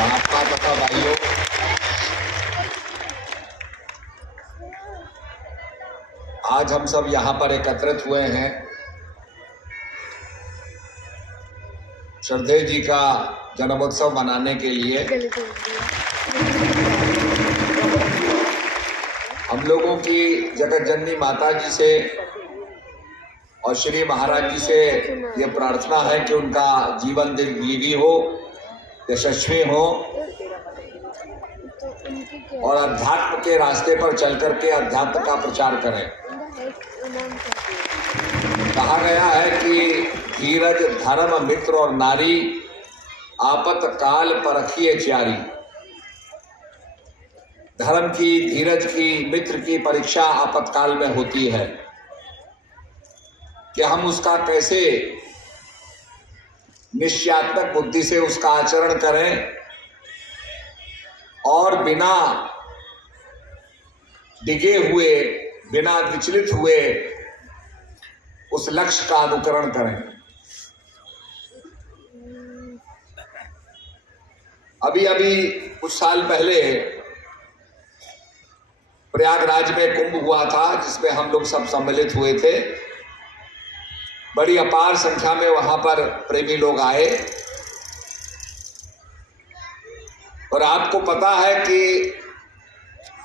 महात्मा तथा भाइयों, आज हम सब यहाँ पर एकत्रित हुए हैं श्रद्धेय जी का जन्मोत्सव मनाने के लिए। हम लोगों की जगत जननी माता जी से और श्री महाराज जी से ये प्रार्थना है कि उनका जीवन दीर्घजीवी हो, यशस्वी हो और अध्यात्म के रास्ते पर चल करके अध्यात्म का प्रचार करें। कहा गया है कि धीरज धर्म मित्र और नारी आपत काल परखिए चारी। धर्म की, धीरज की, मित्र की परीक्षा आपातकाल में होती है कि हम उसका कैसे निश्चयात्मक बुद्धि से उसका आचरण करें और बिना डिगे हुए, बिना विचलित हुए उस लक्ष्य का अनुकरण करें। अभी अभी कुछ साल पहले प्रयागराज में कुंभ हुआ था, जिसमें हम लोग सब सम्मिलित हुए थे। बड़ी अपार संख्या में वहां पर प्रेमी लोग आए और आपको पता है कि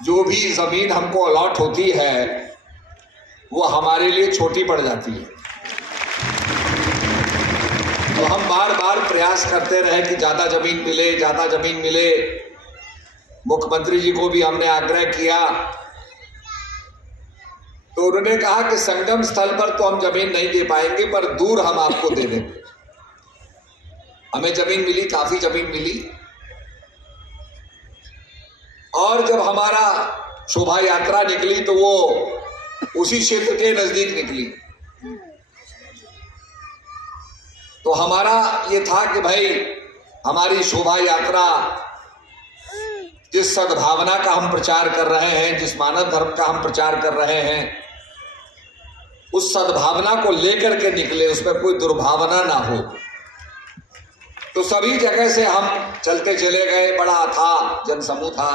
जो भी जमीन हमको अलॉट होती है वो हमारे लिए छोटी पड़ जाती है। तो हम बार बार प्रयास करते रहे कि ज़्यादा ज़मीन मिले, ज़्यादा ज़मीन मिले। मुख्यमंत्री जी को भी हमने आग्रह किया तो उन्होंने कहा कि संगम स्थल पर तो हम जमीन नहीं दे पाएंगे, पर दूर हम आपको दे देंगे। हमें जमीन मिली, काफी जमीन मिली। और जब हमारा शोभा यात्रा निकली तो वो उसी क्षेत्र के नजदीक निकली। तो हमारा ये था कि भाई हमारी शोभा यात्रा जिस सद्भावना का हम प्रचार कर रहे हैं, जिस मानव धर्म का हम प्रचार कर रहे हैं, उस सद्भावना को लेकर के निकले, उसमें कोई दुर्भावना ना हो। तो सभी जगह से हम चलते चले गए। बड़ा था, जनसमूह था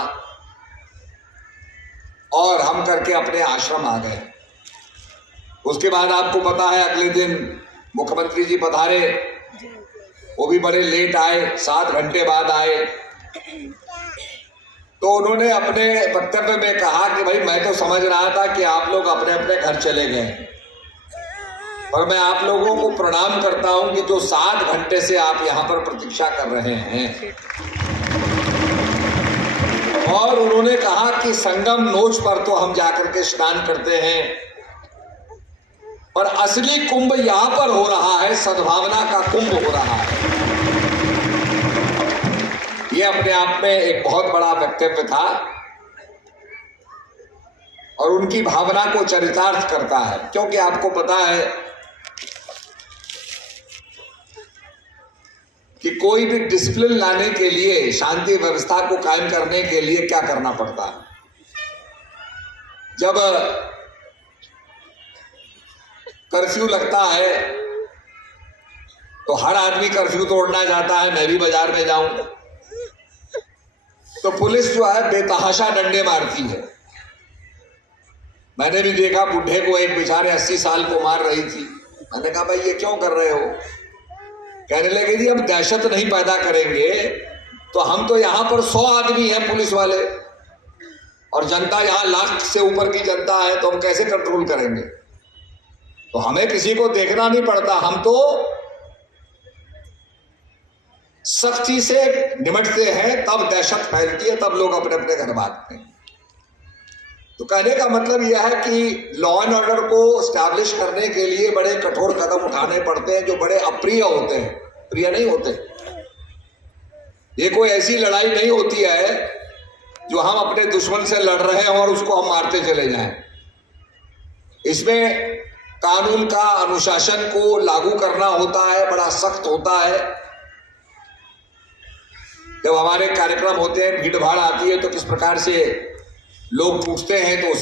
और हम करके अपने आश्रम आ गए। उसके बाद आपको पता है अगले दिन मुख्यमंत्री जी पधारे। वो भी बड़े लेट आए, 7 घंटे बाद आए। तो उन्होंने अपने वक्तव्य में कहा कि भाई मैं तो समझ रहा था कि आप लोग अपने अपने घर चले गए, और मैं आप लोगों को प्रणाम करता हूं कि जो 7 घंटे से आप यहां पर प्रतीक्षा कर रहे हैं। और उन्होंने कहा कि संगम नोच पर तो हम जाकर के स्नान करते हैं, पर असली कुंभ यहां पर हो रहा है, सद्भावना का कुंभ हो रहा है। ये अपने आप में एक बहुत बड़ा वक्तव्य था और उनकी भावना को चरितार्थ करता है। क्योंकि आपको पता है कि कोई भी डिसिप्लिन लाने के लिए, शांति व्यवस्था को कायम करने के लिए क्या करना पड़ता है। जब कर्फ्यू लगता है तो हर आदमी कर्फ्यू तोड़ना चाहता है, मैं भी बाजार में जाऊं तो पुलिस जो है बेतहाशा डंडे मारती है। मैंने भी देखा बुढ़े को एक बेचारे 80 साल को मार रही थी। मैंने कहा भाई ये क्यों कर रहे हो? कहने लगे जी हम दहशत नहीं पैदा करेंगे तो हम तो यहाँ पर 100 आदमी हैं पुलिस वाले, और जनता यहाँ लाख से ऊपर की जनता है, तो हम कैसे कंट्रोल करेंगे? तो हमें किसी को देखना नहीं पड़ता, हम तो सख्ती से निमटते हैं, तब दहशत फैलती है, तब लोग अपने अपने घर भागते हैं। तो कहने का मतलब यह है कि लॉ एंड ऑर्डर को स्टैब्लिश करने के लिए बड़े कठोर कदम उठाने पड़ते हैं, जो बड़े अप्रिय होते हैं, प्रिय नहीं होते। ये कोई ऐसी लड़ाई नहीं होती है जो हम अपने दुश्मन से लड़ रहे हैं और उसको हम मारते चले जाएं। इसमें कानून का अनुशासन को लागू करना होता है, बड़ा सख्त होता है। जब हमारे कार्यक्रम होते हैं, भीड़ भाड़ आती है, तो किस प्रकार से लोग पूछते हैं तो